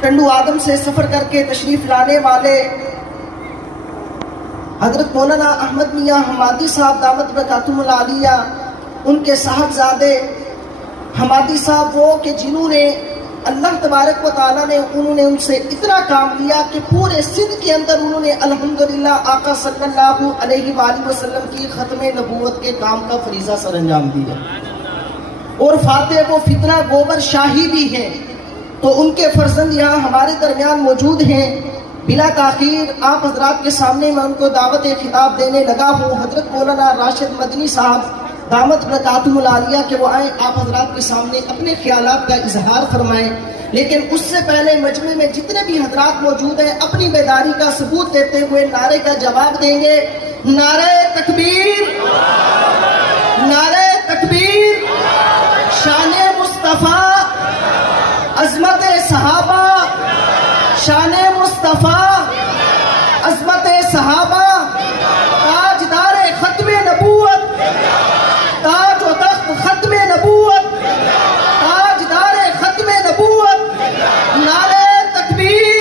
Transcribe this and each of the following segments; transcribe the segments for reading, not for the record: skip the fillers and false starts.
ٹنڈو آدم سے سفر کر کے تشریف لانے والے حضرت مولانا احمد میاں حمادی صاحب دامت برکاتہم العالیہ، ان کے صاحبزادے حمادی صاحب وہ کہ جنہوں نے اللہ تبارک و تعالیٰ نے انہوں نے ان سے اتنا کام لیا کہ پورے سندھ کے اندر انہوں نے الحمدللہ آقا صلی اللہ علیہ وآلہ وسلم کی ختم نبوت کے کام کا فریضہ سر انجام دیا، اور فاتح و فتنہ گوبر شاہی بھی ہیں۔ تو ان کے فرزند یہاں ہمارے درمیان موجود ہیں۔ بلا تاخیر آپ حضرات کے سامنے میں ان کو دعوت خطاب دینے لگا ہوں۔ حضرت مولانا راشد مدنی صاحب دامت برکاتہم العالیہ کہ وہ آئیں، آپ حضرات کے سامنے اپنے خیالات کا اظہار فرمائیں۔ لیکن اس سے پہلے مجمع میں جتنے بھی حضرات موجود ہیں اپنی بیداری کا ثبوت دیتے ہوئے نعرے کا جواب دیں گے۔ نعرہ تکبیر، نعرہ تکبیر، شان مصطفیٰ، عظمت صحابہ، شان مصطفیٰ، عظمت صحابہ، تاجدار ختم نبوت، تاج و تخت ختم نبوت، تاجدار ختم نبوت، نعرہ تکبیر۔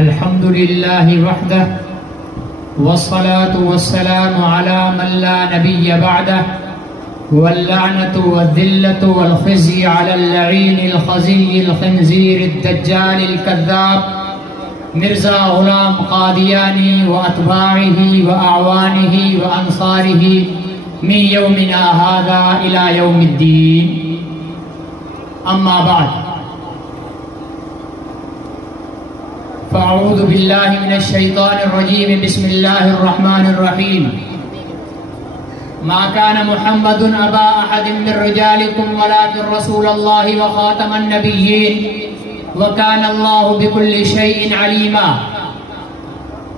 الحمد لله وحده والصلاة والسلام على من لا نبي بعده واللعنة والذلة والخزي على اللعين الخزي الخنزير الدجال الكذاب مرزا غلام قادیانی وأتباعه وأعوانه وأنصاره من يومنا هذا إلى يوم الدين. أما بعد، فأعوذ بالله من الشيطان الرجيم. بسم الله الرحمن الرحيم. ما كان محمد أبا أحد من رجالكم ولكن رسول الله وخاتم النبيين وكان الله بكل شيء عليما.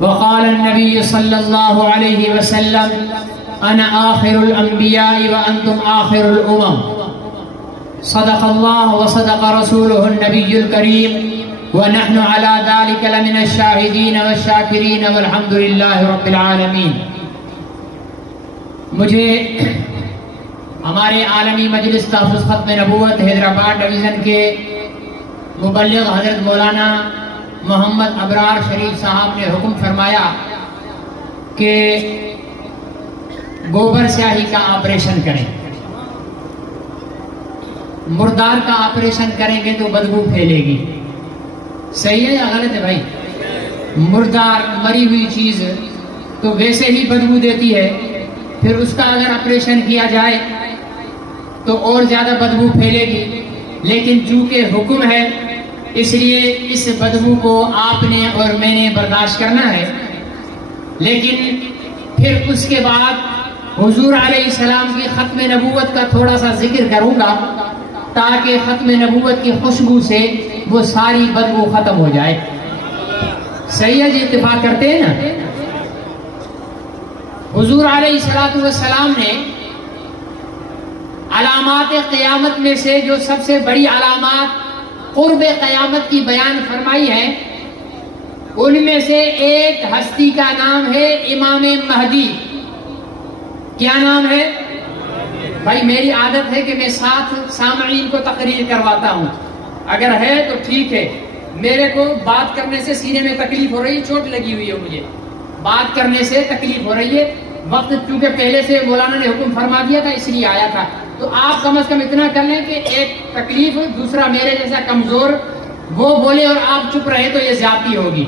وقال النبي صلى الله عليه وسلم أنا آخر الأنبياء وأنتم آخر الأمم. صدق الله وصدق رسوله النبي الكريم ونحن على ذلك لمن الشاهدين والشاكرين والحمد لله رب العالمين. مجھے ہمارے عالمی مجلس تحفظ ختم نبوت حیدرآباد ڈویژن کے مبلغ حضرت مولانا محمد ابرار شریف صاحب نے حکم فرمایا کہ گوبر سیاہی کا آپریشن کریں. مردار کا آپریشن کریں گے تو بدبو پھیلے گی. صحیح ہے یا غلط ہے بھائی؟ مردار مری ہوئی چیز تو ویسے ہی بدبو دیتی ہے، پھر اس کا اگر آپریشن کیا جائے تو اور زیادہ بدبو پھیلے گی. لیکن چونکہ حکم ہے اس لیے اس بدبو کو آپ نے اور میں نے برداشت کرنا ہے. لیکن پھر اس کے بعد حضور علیہ السلام کی ختم نبوت کا تھوڑا سا ذکر کروں گا تاکہ ختم نبوت کی خوشبو سے وہ ساری بدبو ختم ہو جائے. صحیح ہے جی؟ اتفاق کرتے ہیں نا؟ حضور علیہ السلام نے علامات قیامت میں سے جو سب سے بڑی علامات قرب قیامت کی بیان فرمائی ہے، ان میں سے ایک ہستی کا نام ہے امام مہدی. کیا نام ہے بھائی؟ میری عادت ہے کہ میں ساتھ سامعین کو تقریر کرواتا ہوں، اگر ہے تو ٹھیک ہے. میرے کو بات کرنے سے سینے میں تکلیف ہو رہی ہے، چوٹ لگی ہوئی ہے، مجھے بات کرنے سے تکلیف ہو رہی ہے. وقت چونکہ پہلے سے مولانا نے حکم فرما دیا تھا اس لیے آیا تھا. تو آپ کم از کم اتنا کر لیں کہ ایک تکلیف، دوسرا میرے جیسا کمزور وہ بولے اور آپ چپ رہے تو یہ زیادتی ہوگی.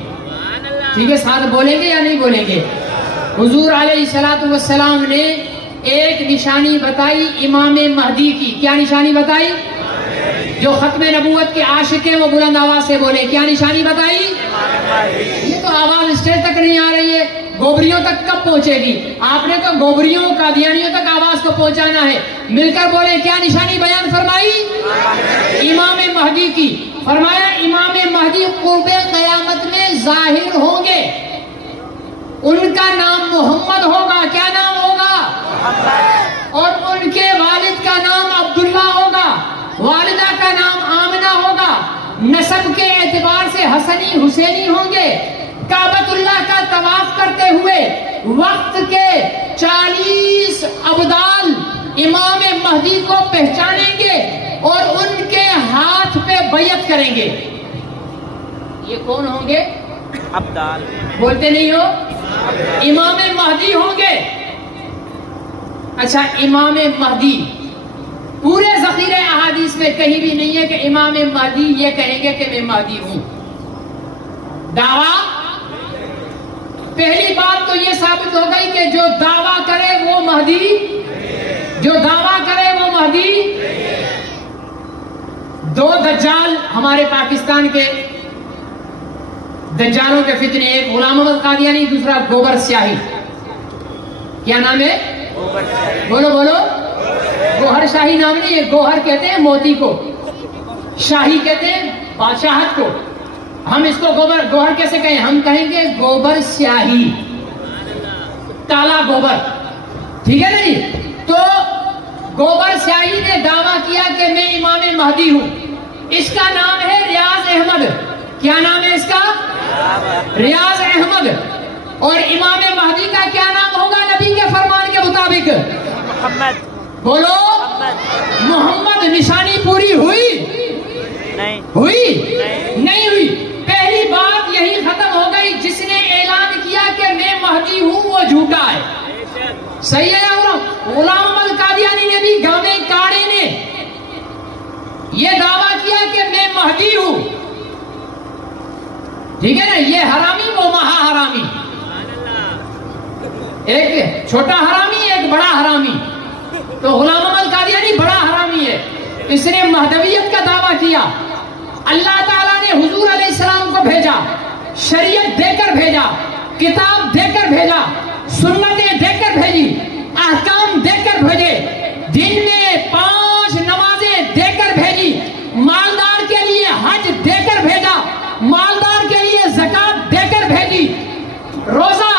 ٹھیک ہے؟ ساتھ بولیں گے یا نہیں بولیں گے؟ حضور علیہ السلام نے ایک نشانی بتائی امام مہدی کی. کیا نشانی بتائی؟ جو ختم نبوت کے عاشق ہیں وہ بلند آواز سے بولے. کیا نشانی بتائی؟ یہ تو آواز اسٹیج تک نہیں آ رہی ہے، گوبریوں تک کب پہنچے گی؟ آپ نے تو گوبریوں قادیانیوں تک آواز کو پہنچانا ہے. مل کر بولے کیا نشانی بیان فرمائی؟ امام مہدی کی. فرمایا امام مہدی قرب قیامت میں ظاہر ہوں گے. ان کا نام محمد ہوگا. کیا نام ہوگا؟ اور ان کے والد کا نام عبداللہ ہوگا, والدہ کا نام آمنہ ہوگا. نسب کے اعتبار سے حسنی حسینی ہوں گے. کعبۃ اللہ کا طواف کرتے ہوئے وقت کے 40 ابدال امام مہدی کو پہچانیں گے اور ان کے ہاتھ پہ بیعت کریں گے. یہ کون ہوں گے؟ ابدال. بولتے نہیں ہو؟ امام مہدی ہوں گے. اچھا, امام مہدی پورے ذخیرے احادیث میں کہیں بھی نہیں ہے کہ امام مہدی یہ کہیں گے کہ میں مہدی ہوں. دعویٰ, پہلی بات تو یہ ثابت ہو گئی کہ جو دعویٰ کرے وہ مہدی, جو دعویٰ کرے وہ مہدی. دو دجال ہمارے پاکستان کے دجالوں کے فتنے, ایک غلام احمد قادیانی, دوسرا گوبر سیاہی. کیا نام ہے؟ بولو بولو. گوہر شاہی نام نہیں ہے. گوہر کہتے ہیں موتی کو, شاہی کہتے ہیں بادشاہت کو. ہم اس کو گوہر کیسے کہیں؟ ہم کہیں گے گوبر سیاہی, کالا گوبر. ٹھیک ہے نہیں؟ تو گوبر سیاہی نے دعویٰ کیا کہ میں امام مہدی ہوں. اس کا نام ہے ریاض احمد. کیا نام ہے اس کا؟ ریاض احمد. اور امام مہدی کا کیا نام ہوگا نبی کے فرمان کے مطابق؟ محمد. بولو محمد. نشانی پوری ہوئی؟ نہیں ہوئی؟ نہیں ہوئی. پہلی بات یہی ختم ہو گئی. جس نے اعلان کیا کہ میں مہدی ہوں وہ جھوٹا ہے. صحیح ہے یا غلام احمد قادیانی نے بھی گامے کاڑے نے یہ دعویٰ کیا کہ میں مہدی ہوں. ٹھیک ہے نا؟ یہ حرامی وہ مہا حرامی. ایک چھوٹا حرامی ایک بڑا حرامی. تو غلام احمد قادیانی بڑا حرامی ہے. اس نے مہدویت کا دعویٰ کیا. اللہ تعالیٰ نے حضور علیہ السلام کو بھیجا, شریعت دے کر بھیجا, کتاب دے کر بھیجا, سنتیں دے کر بھیجی, احکام دے کر بھیجے, دن میں 5 نمازیں دے کر بھیجی, مالدار کے لیے حج دے کر بھیجا, مالدار کے لیے زکات دے کر بھیجی, روزہ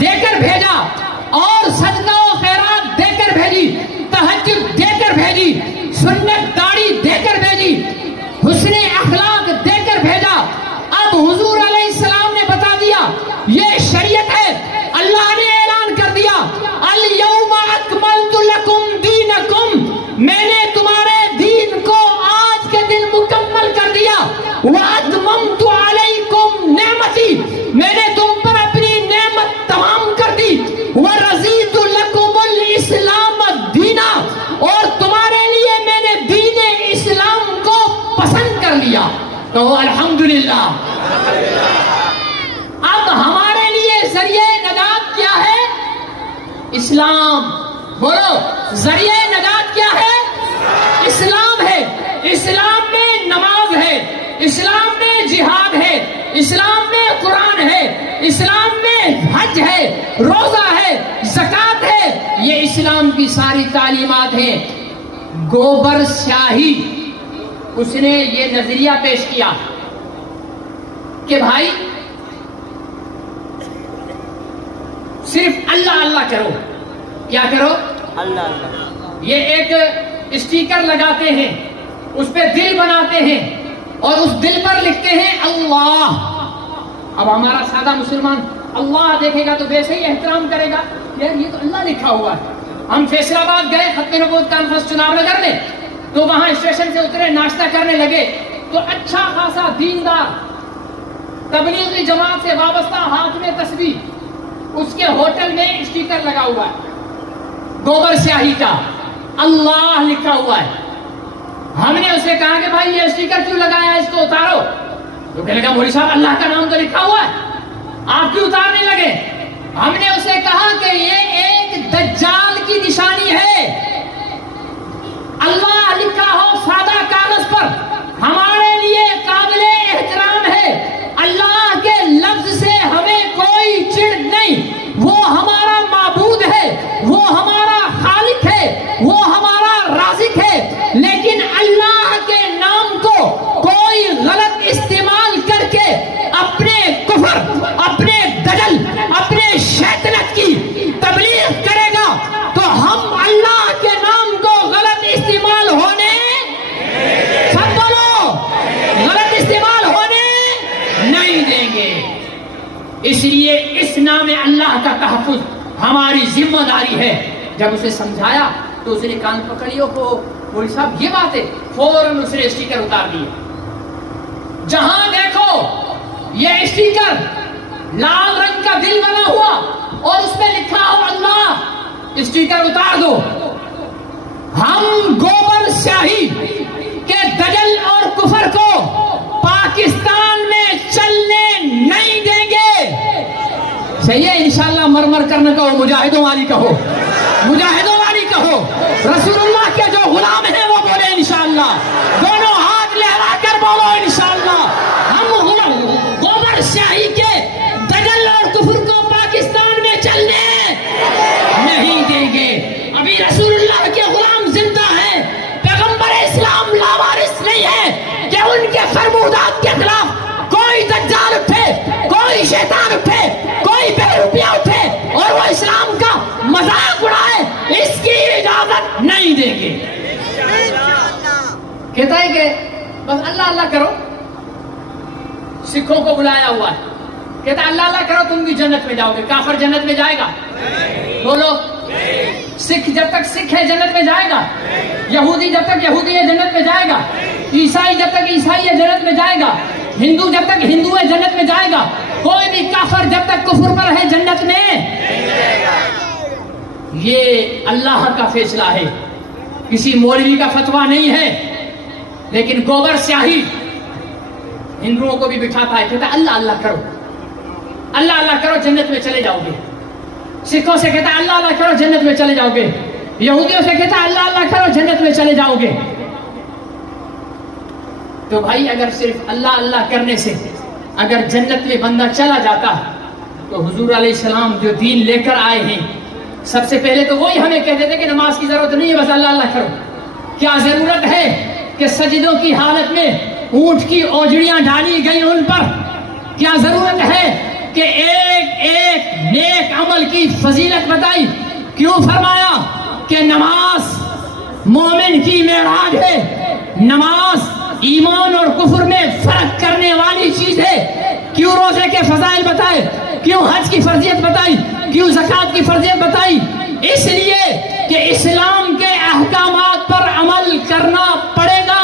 دے کر بھیجا, اور صدقہ و خیرات دے کر بھیجی, تہجد دے کر بھیجی, سنت داڑھی دے کر بھیجی, حسن اخلاق دے کر بھیجا. اب حضور علیہ السلام نے بتا دیا یہ شریعت ہے. اللہ نے اعلان کر دیا الیوم اکملت لکم دینکم, میں نے تمہارے دین کو آج کے دن مکمل کر دیا. واتممت علیکم نعمتی, میں نے تم پر اپنی نعمت تمام کر دی. ورضیت لکم الاسلام دینا, اور تمہارے لیے میں نے دین اسلام کو پسند کر لیا. تو الحمدللہ. اب ہمارے لیے ذریعہ نجات کیا ہے؟ اسلام. بولو ذریعہ نجات کیا ہے؟ اسلام ہے. اسلام میں نماز ہے, اسلام میں جہاد ہے, اسلام میں قرآن ہے, اسلام میں حج ہے, روزہ ہے, زکات ہے. یہ اسلام کی ساری تعلیمات ہیں. گوبر سیاہی اس نے یہ نظریہ پیش کیا کہ بھائی صرف اللہ اللہ کرو. کیا کرو؟ اللہ. یہ ایک اسٹیکر لگاتے ہیں, اس پہ دل بناتے ہیں, اور اس دل پر لکھتے ہیں اللہ. اب ہمارا سادہ مسلمان اللہ دیکھے گا تو ویسے ہی احترام کرے گا, یار یہ تو اللہ لکھا ہوا ہے. ہم فیصل آباد گئے ختم نبوت کانفرنس چناب نگر میں, تو وہاں اسٹیشن سے اترے, ناشتہ کرنے لگے, تو اچھا خاصا دیندار تبلیغی جماعت سے وابستہ, ہاتھ میں تسبیح, اس کے ہوٹل میں اسٹیکر لگا ہوا ہے گوبر سیاہی کا, اللہ لکھا ہوا ہے. ہم نے اسے کہا کہ بھائی یہ اسٹیکر کیوں لگایا ہے, اس کو اتارو. تو کہنے لگا مولوی صاحب اللہ کا نام تو لکھا ہوا ہے, آپ کیوں اتارنے لگے؟ ہم نے اسے کہا کہ یہ ایک دجال کی نشانی ہے. اللہ لکھا ہو سادہ کاغذ پر ہمارے لیے قابل احترام ہے. اللہ کے لفظ سے ہمیں کوئی چڑ نہیں. وہ ہمارا معبود ہے, وہ ہمارا خالق ہے, نام اللہ کا تحفظ ہماری ذمہ داری ہے۔ جب اسے سمجھایا تو اس نے کان پکڑیوں کو، مولوی صاحب یہ بات ہے، فوراً اس نے اسٹیکر اتار دیے۔ جہاں دیکھو یہ اسٹیکر لال رنگ کا دل بنا ہوا اور اس پہ لکھا ہو اللہ، اسٹیکر اتار دو۔ ہم گوبر سیاہی کے دجل اور کفر کو پاکستان میں چلنے نہیں دیں گے۔ صحیح ہے، انشاءاللہ مرمر کرنے کہو، مجاہدوں والی کہو، مجاہدوں والی کہو، رسول اللہ کے جو غلام ہیں وہ بولے انشاءاللہ، دونوں ہاتھ لہرا کر بولو انشاءاللہ۔ ہم گوبر سیاہی کے دجل اور کفر کو پاکستان میں چلنے نہیں دیں گے۔ ابھی رسول اللہ کے غلام زندہ ہیں، پیغمبر اسلام لاوارث نہیں ہے کہ ان کے فرمودات کے خلاف کوئی دجال اٹھے، کوئی شیطان اٹھے، کوئی بیروپیہ اٹھے اور وہ اسلام کا مذاق اڑائے، اس کی اجازت نہیں دیں گے۔ کہتا ہے کہ بس اللہ اللہ کرو، سکھوں کو بلایا ہوا ہے، کہتا ہے اللہ اللہ کرو تم بھی جنت میں جاؤ گے۔ کافر جنت میں جائے گا؟ بولو، سکھ جب تک سکھ ہے جنت میں جائے گا، یہودی جب تک یہودی ہے جنت میں جائے گا، عیسائی جب تک عیسائی ہے جنت میں جائے گا، ہندو جب تک ہندو ہے جنت میں جائے گا، کوئی بھی کافر جب تک کفر پر ہے جنت میں۔ یہ اللہ کا فیصلہ ہے، کسی مولوی کا فتویٰ نہیں ہے۔ لیکن گوبر سیاہی ہندوؤں کو بھی بٹھاتا ہے، کہتا ہے اللہ اللہ کرو، اللہ اللہ کرو جنت میں چلے جاؤ گے۔ سکھوں سے کہتا ہے اللہ اللہ کرو جنت میں چلے جاؤ گے، یہودیوں سے کہتا ہے اللہ اللہ کرو جنت میں چلے جاؤ گے۔ تو بھائی اگر صرف اللہ اللہ کرنے سے اگر جنت میں بندہ چلا جاتا تو حضور علیہ السلام جو دین لے کر آئے ہیں، سب سے پہلے تو وہی ہمیں کہتے تھے کہ نماز کی ضرورت نہیں ہے، بس اللہ اللہ کرو۔ کیا ضرورت ہے کہ سجدوں کی حالت میں اونٹ کی اوجڑیاں ڈالی گئی ان پر؟ کیا ضرورت ہے کہ ایک ایک نیک عمل کی فضیلت بتائی؟ کیوں فرمایا کہ نماز مومن کی معراج ہے، نماز ایمان اور کفر میں فرق کرنے والی چیز ہے۔ کیوں روزے کے فضائل بتائے؟ کیوں حج کی فرضیت بتائی؟ کیوں زکوٰۃ کی فرضیت بتائی؟ اس لیے کہ اسلام کے احکامات پر عمل کرنا پڑے گا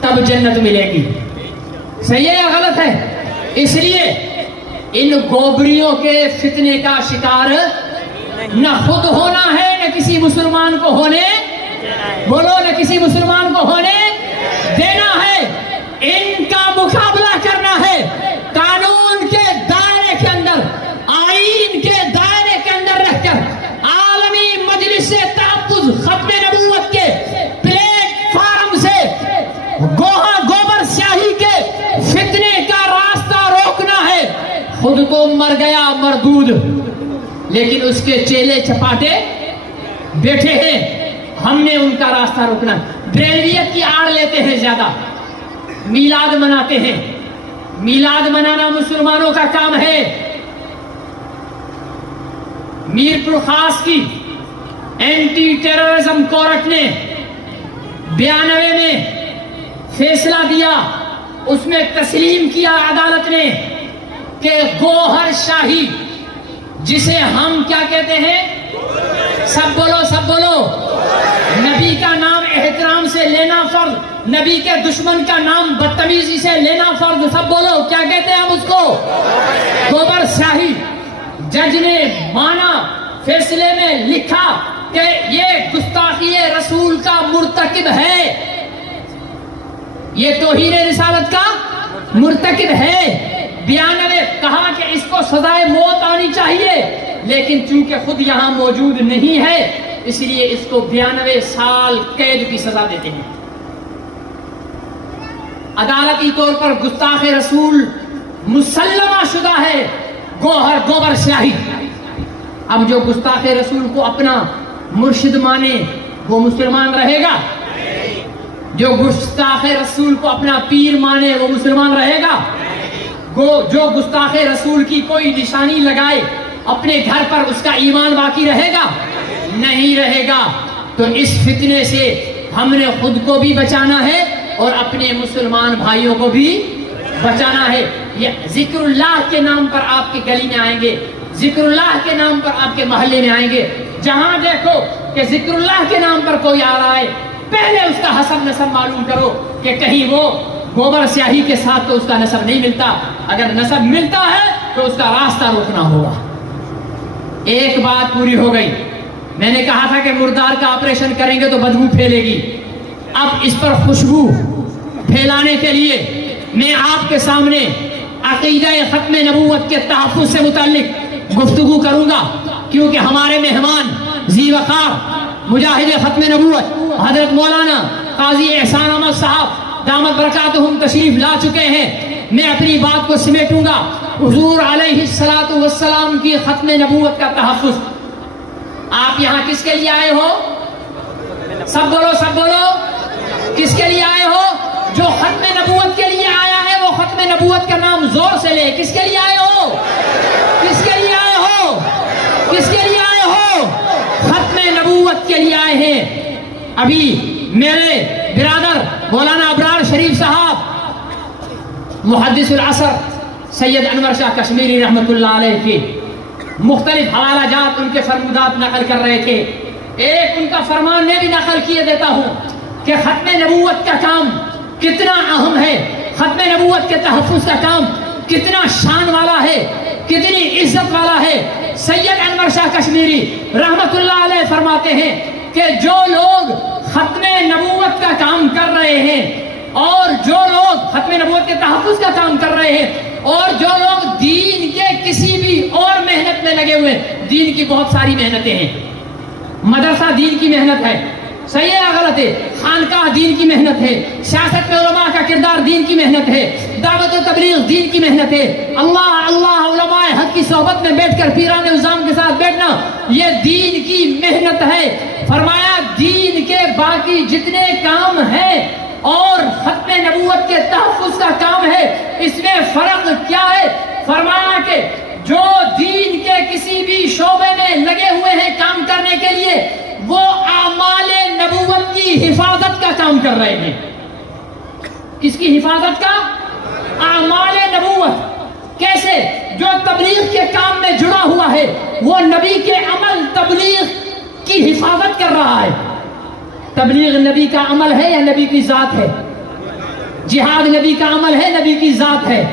تب جنت ملے گی۔ صحیح ہے یا غلط ہے؟ اس لیے ان گوبریوں کے فتنے کا شکار نہ خود ہونا ہے، نہ کسی مسلمان کو ہونے، بولو، نہ کسی مسلمان کو ہونے دینا ہے۔ ان کا مقابلہ کرنا ہے قانون کے دائرے کے اندر، آئین کے دائرے کے اندر رہ کر، عالمی مجلس تحفظ ختم نبوت کے پلیٹ فارم سے گوبر سیاہی کے فتنے کا راستہ روکنا ہے۔ خود تو مر گیا مردود، لیکن اس کے چیلے چپاٹے بیٹھے ہیں، ہم نے ان کا راستہ روکنا۔ بریلویت کی آڑ لیتے ہیں زیادہ، میلاد مناتے ہیں، میلاد منانا مسلمانوں کا کام ہے۔ میر پور خاص کی اینٹی ٹیررزم کورٹ نے 92 میں فیصلہ دیا، اس میں تسلیم کیا عدالت نے کہ گوہر شاہی، جسے ہم کیا کہتے ہیں، سب بولو سب بولو، نبی کا نام احترام سے لینا فرض، نبی کے دشمن کا نام بدتمیزی سے لینا فرض، سب بولو کیا کہتے ہیں ہم اس کو، گوبر سیاہی۔ جج نے مانا، فیصلے میں لکھا کہ یہ گستاخی رسول کا مرتکب ہے، یہ توہین رسالت کا مرتکب ہے۔ 92 کہا کہ اس کو سزائے موت آنی چاہیے، لیکن چونکہ خود یہاں موجود نہیں ہے اس لیے اس کو 92 سال قید کی سزا دیتے ہیں۔ عدالتی طور پر گستاخ رسول مسلمہ شدہ ہے گوبر سیاہی۔ اب جو گستاخ رسول کو اپنا مرشد مانے وہ مسلمان رہے گا؟ جو گستاخ رسول کو اپنا پیر مانے وہ مسلمان رہے گا؟ جو گستاخ رسول کی کوئی نشانی لگائے اپنے گھر پر اس کا ایمان باقی رہے گا؟ نہیں رہے گا۔ تو اس فتنے سے ہم نے خود کو بھی بچانا ہے اور اپنے مسلمان بھائیوں کو بھی بچانا ہے۔ یہ ذکر اللہ کے نام پر آپ کی گلی میں آئیں گے، ذکر اللہ کے نام پر آپ کے محلے میں آئیں گے. جہاں دیکھو کہ ذکر اللہ کے نام پر کوئی آ رہا ہے، پہلے اس کا حسب نسب معلوم کرو کہ کہیں وہ گوبر سیاہی کے ساتھ تو اس کا نسب نہیں ملتا. اگر نسب ملتا ہے تو اس کا راستہ روکنا ہوگا. ایک بات پوری ہو گئی. میں نے کہا تھا کہ مردار کا آپریشن کریں گے تو بدبو پھیلے گی. اب اس پر خوشبو پھیلانے کے لیے میں آپ کے سامنے عقیدہ ختم نبوت کے تحفظ سے متعلق گفتگو کروں گا، کیونکہ ہمارے مہمان ذی وقار مجاہد ختم نبوت حضرت مولانا قاضی احسان احمد صاحب دامت برکاتہم تشریف لا چکے ہیں. میں اپنی بات کو سمیٹوں گا. حضور علیہ الصلوۃ والسلام کی ختم نبوت کا تحفظ. آپ یہاں کس کے لیے آئے ہو؟ سب بولو، سب بولو. کس کے لیے آئے ہو؟ جو ختم نبوت کے لیے آیا ہے وہ ختم نبوت کا نام زور سے لے. کس کے لیے آئے ہو؟ کس کے لیے آئے ہو؟ کس کے لیے آئے ہو؟ ختم نبوت کے لیے آئے ہیں. ابھی میرے برادر مولانا ابرار شریف صاحب محدث العصر سید انور شاہ کشمیری رحمت اللہ علیہ کی مختلف حوالہ جات ان کے فرمودات نقل کر رہے تھے. ایک ان کا فرمان میں بھی نقل کیے دیتا ہوں کہ ختم نبوت کا کام کتنا اہم ہے، ختم نبوت کے تحفظ کا کام کتنا شان والا ہے، کتنی عزت والا ہے. سید انور شاہ کشمیری رحمت اللہ علیہ فرماتے ہیں کہ جو لوگ ختم نبوت کا کام کر رہے ہیں اور جو لوگ ختم نبوت کے تحفظ کا کام کر رہے ہیں اور جو لوگ دین کے کسی بھی اور محنت میں لگے ہوئے، دین کی بہت ساری محنتیں ہیں. مدرسہ دین کی محنت ہے، صحیح ہے یا غلط ہے؟ خانقاہ دین کی محنت ہے، سیاست میں علماء کا کردار دین کی محنت ہے، دعوت و تبلیغ دین کی محنت ہے. اللہ اللہ علماء حق کی صحبت میں بیٹھ کر پیران نظام کے ساتھ بیٹھنا یہ دین کی محنت ہے. فرمایا دین کے باقی جتنے کام ہیں اور ختم نبوت کے تحفظ کا کام ہے، اس میں فرق کیا ہے؟ فرمایا کہ جو دین کے کسی بھی شعبے میں لگے ہوئے ہیں کام کرنے کے لیے، وہ اعمال نبوت کی حفاظت کا کام کر رہے ہیں. کس کی حفاظت کا؟ اعمال نبوت. کیسے؟ جو تبلیغ کے کام میں جڑا ہوا ہے وہ نبی کے عمل تبلیغ کی حفاظت کر رہا ہے. تبلیغ نبی کا عمل ہے یا نبی کی ذات ہے؟ جہاد نبی کا عمل ہے، نبی کی ذات ہے.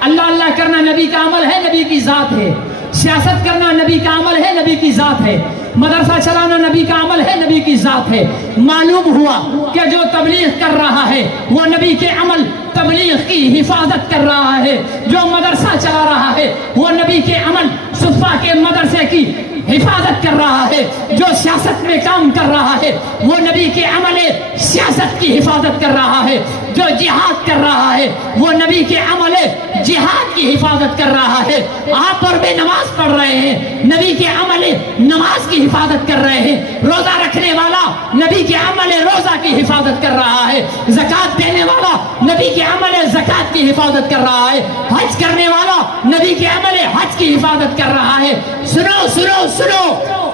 اللہ اللہ کرنا نبی کا عمل ہے، نبی کی ذات ہے. سیاست کرنا نبی کا عمل ہے، نبی کی ذات ہے. مدرسہ چلانا نبی کا عمل ہے، نبی کی ذات ہے. معلوم ہوا کہ جو تبلیغ کر رہا ہے وہ نبی کے عمل تبلیغ کی حفاظت کر رہا ہے. جو مدرسہ چلا رہا ہے وہ نبی کے عمل صفا کے مدرسے کی حفاظت کر رہا ہے. جو سیاست میں کام کر رہا ہے وہ نبی کے عمل سیاست کی حفاظت کر رہا ہے. جو جہاد کر رہا ہے وہ نبی کے عمل جہاد کی حفاظت کر رہا ہے. آپ اور میں نماز پڑھ رہے ہیں، نبی کے عمل نماز کی حفاظت کر رہے ہیں. روزہ رکھنے والا نبی کے عمل روزہ کی حفاظت کر رہا ہے. زکات دینے والا نبی کے عمل زکات کی حفاظت کر رہا ہے. حج کرنے والا نبی کے عمل حج کی حفاظت کر رہا ہے. سنو سنو سنو،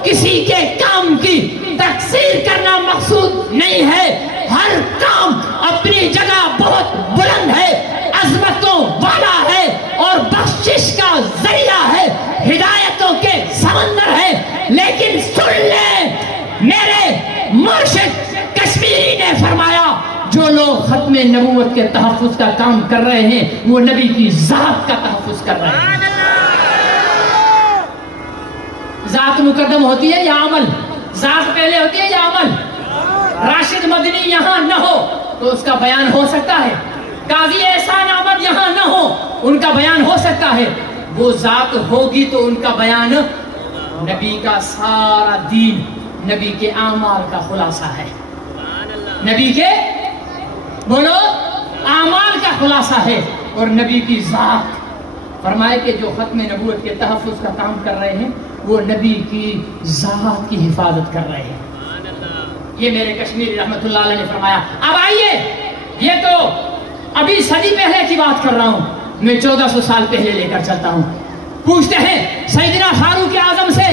کسی کے کام کی تقصیر کرنا مقصود نہیں ہے. ہر کام اپنی جگہ بہت بلند ہے، عظمتوں والا ہے اور بخشش کا ذریعہ ہے، ہدایتوں کے سمندر ہے. لیکن سن لیں، میرے مرشد کشمیری نے فرمایا جو لوگ ختم نبوت کے تحفظ کا کام کر رہے ہیں وہ نبی کی ذات کا تحفظ کر رہے ہیں. ذات مقدم ہوتی ہے یا عمل؟ ذات پہلے ہوتی ہے یا عمل؟ راشد مدنی یہاں نہ ہو تو اس کا بیان ہو سکتا ہے، قاضی احسان احمد یہاں نہ ہو ان کا بیان ہو سکتا ہے. وہ ذات ہوگی تو ان کا بیان نبی کا سارا دین نبی کے اعمال کا خلاصہ ہے. نبی کے بولو اعمال کا خلاصہ ہے. اور نبی کی ذات فرمائے کہ جو ختم نبوت کے تحفظ کا کام کر رہے ہیں وہ نبی کی ذات کی حفاظت کر رہے ہیں. یہ میرے کشمیری رحمت اللہ علیہ نے فرمایا. اب آئیے، یہ تو ابھی صدی پہلے کی بات کر رہا ہوں، میں 1400 سال پہلے لے کر چلتا ہوں. پوچھتے ہیں سیدنا فاروق اعظم سے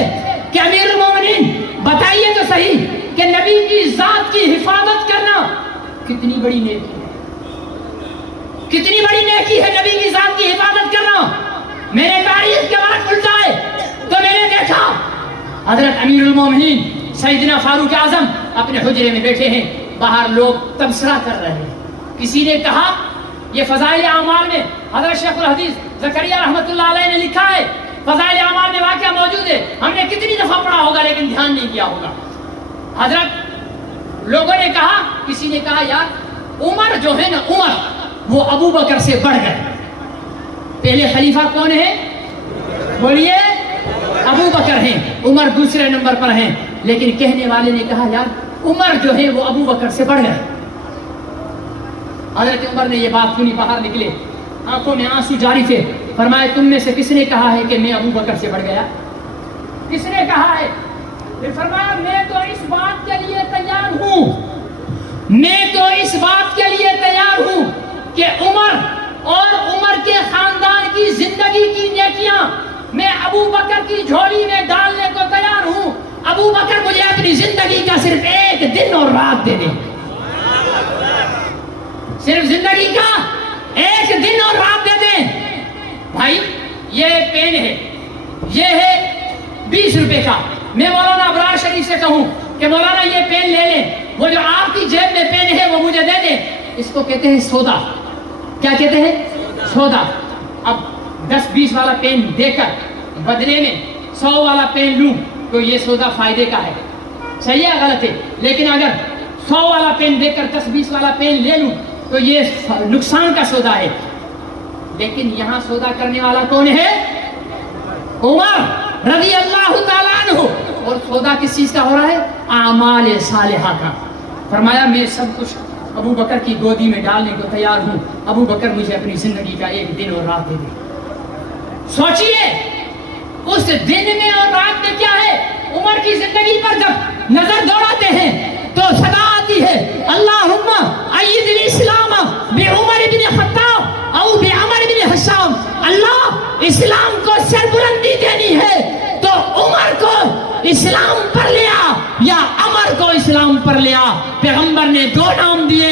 کہ امیر المومنین بتائیے تو صحیح کہ نبی کی ذات کی حفاظت کرنا کتنی بڑی نیکی ہے، کتنی بڑی نیکی ہے نبی کی ذات کی حفاظت کرنا. میں نے تاریخ کے بعد الٹائے تو میں نے دیکھا حضرت امیر المومنین سیدنا فاروق اعظم اپنے حجرے میں بیٹھے ہیں, باہر لوگ تبصرہ کر رہے ہیں. کسی نے کہا, یہ فضائل اعمال میں حضرت شیخ الحدیث زکریا رحمۃ اللہ علیہ نے لکھا ہے, فضائل اعمال میں واقعہ موجود ہے, ہم نے کتنی دفعہ پڑھا ہوگا لیکن دھیان نہیں کیا ہوگا. حضرت لوگوں نے کہا, کسی نے کہا یار عمر جو ہے نا, عمر وہ ابو بکر سے بڑھ گئے. پہلے خلیفہ کون ہے؟ بولیے, ابو بکر ہیں, عمر دوسرے نمبر پر ہیں. لیکن کہنے والے نے کہا یار عمر جو ہے وہ ابو بکر سے بڑھ گئے. حضرت عمر نے یہ بات سنی, باہر نکلے, آنکھوں میں آنسو جاری تھے. فرمایا تم میں سے کس نے کہا ہے کہ میں ابو بکر سے بڑھ گیا؟ کس نے کہا ہے؟ پھر فرمایا میں تو اس بات کے لیے تیار ہوں, میں تو اس بات کے لیے تیار ہوں کہ عمر اور عمر کے خاندان کی زندگی کی نیکیاں میں ابو بکر کی جھولی میں ڈالنے کو تیار ہوں. ابو بکر مجھے اپنی زندگی کا صرف ایک دن اور رات دے دیں, صرف زندگی کا ایک دن اور رات دے دیں. بھائی یہ پین ہے, یہ ہے 20 روپے کا. میں مولانا ابرار شریف سے کہوں کہ مولانا یہ پین لے لیں, وہ جو آپ کی جیب میں پین ہے وہ مجھے دے دیں. اس کو کہتے ہیں سودا. کیا کہتے ہیں؟ سودا. اب 10-20 والا پین دے کر بدلے میں 100 والا پین لوں تو یہ سودا فائدے کا ہے, صحیح ہے غلط ہے؟ لیکن اگر 100 والا پین دے کر 10-20 والا پین لے لوں تو یہ نقصان کا سودا ہے. لیکن یہاں سودا کرنے والا کون ہے؟ عمر رضی اللہ تعالیٰ عنہ. اور سودا کس چیز کا ہو رہا ہے؟ اعمال صالحہ کا. فرمایا میں سب کچھ ابو بکر کی گودی میں ڈالنے کو تیار ہوں, ابو بکر مجھے اپنی زندگی کا ایک دن اور رات دے دے. سوچئے اس دن میں اور رات میں کیا ہے. عمر کی زندگی پر جب نظر دوڑاتے ہیں تو صدا آتی ہے اللہم اید الاسلام بعمر بن خطاب او بعمر بن حشام. اللہ اسلام کو سربلندی دینی ہے تو عمر کو اسلام پر لیا یا عمر کو اسلام پر لیا. پیغمبر نے 2 نام دیے,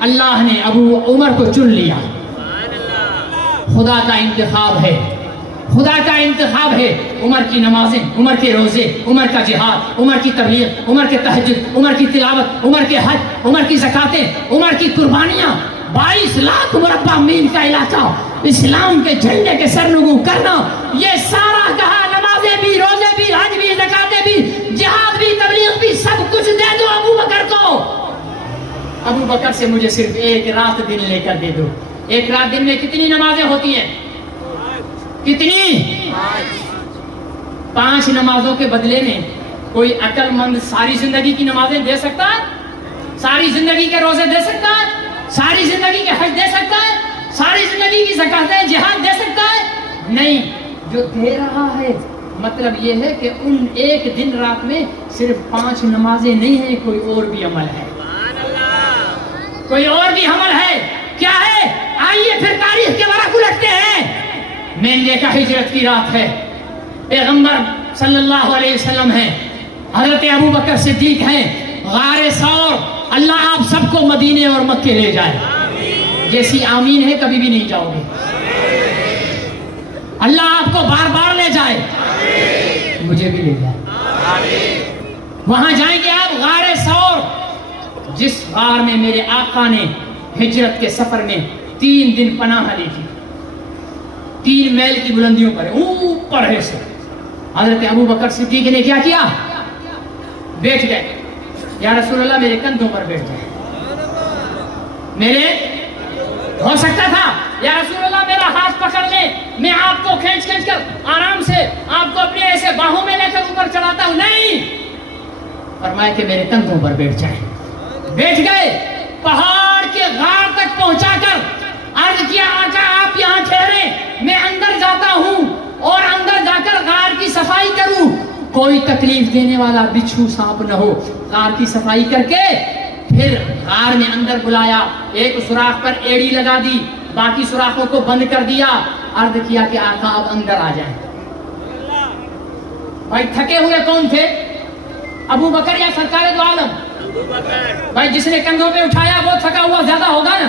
اللہ نے ابو عمر کو چن لیا. خدا کا انتخاب ہے, خدا کا انتخاب ہے. عمر کی نمازیں, عمر کے روزے, عمر کا جہاد, عمر کی تبلیغ, عمر کے تہجد, عمر کی تلاوت, عمر کے حج, عمر کی زکاتیں, عمر کی قربانیاں, 22 لاکھ مربع میل کا علاقہ اسلام کے جھنڈے کے سرنگوں کرنا, یہ سارا کہا نمازیں بھی, روزے بھی, حج بھی, زکاتیں بھی, جہاد بھی, تبلیغ بھی, سب کچھ دے دو ابو بکر کو. ابو بکر سے مجھے صرف ایک رات دن لے کر دے دو. ایک رات دن میں کتنی نمازیں ہوتی ہیں؟ کتنی؟ 5 نمازوں کے بدلے میں کوئی عقل مند ساری زندگی کی نمازیں دے سکتا ہے؟ ساری زندگی کے روزے دے سکتا ہے؟ ساری زندگی کے حج دے سکتا ہے؟ ساری زندگی کی زکاتیں, جہاد دے سکتا ہے؟ نہیں. جو دے رہا ہے مطلب یہ ہے کہ ان ایک دن رات میں صرف 5 نمازیں نہیں ہیں, کوئی اور بھی عمل ہے, کوئی اور بھی عمل ہے. کیا ہے؟ آئیے پھر تاریخ کے ورق الٹتے ہیں. میلے کا ہجرت کی رات ہے, پیغمبر صلی اللہ علیہ وسلم ہیں, حضرت ابو بکر صدیق ہیں, غار ثور. اللہ آپ سب کو مدینے اور مکے لے جائے. جیسی آمین ہے کبھی بھی نہیں جاؤ گے. اللہ آپ کو بار بار لے جائے, مجھے بھی لے جائے. وہاں جائیں گے آپ غار ثور, جس غار میں میرے آقا نے ہجرت کے سفر میں 3 دن پناہ لی تھی. 3 میل کی بلندیوں پر, اوپر ہے سے. حضرت ابو بکر صدیق نے کیا کیا؟ بیٹھ گئے. یا رسول اللہ میرے کندھوں پر بیٹھ جائے. میرے ہو سکتا تھا یا رسول اللہ میرا ہاتھ پکڑ لیں, میں آپ کو کھینچ کر آرام سے آپ کو اپنے ایسے باہوں میں لے کر اوپر چڑھاتا ہوں. نہیں, فرمایا کہ میرے کندھوں پر بیٹھ جائیں. بیٹھ گئے. پہاڑ کے غار تک پہنچا کر عرض کیا آقا آپ یہاں ٹھہرے, میں اندر جاتا ہوں اور اندر جا کر غار کی صفائی کروں, کوئی تکلیف دینے والا بچھو سانپ نہ ہو. غار کی صفائی کر کے پھر غار میں اندر بلایا, ایک سوراخ پر ایڑی لگا دی, باقی سوراخوں کو بند کر دیا. عرض کیا کہ آقا اب اندر آ جائیں. بھائی تھکے ہوئے کون تھے؟ ابو بکر یا سرکار دو عالم؟ بھائی جس نے کندھوں پہ اٹھایا وہ تھکا ہوا زیادہ ہوگا نا.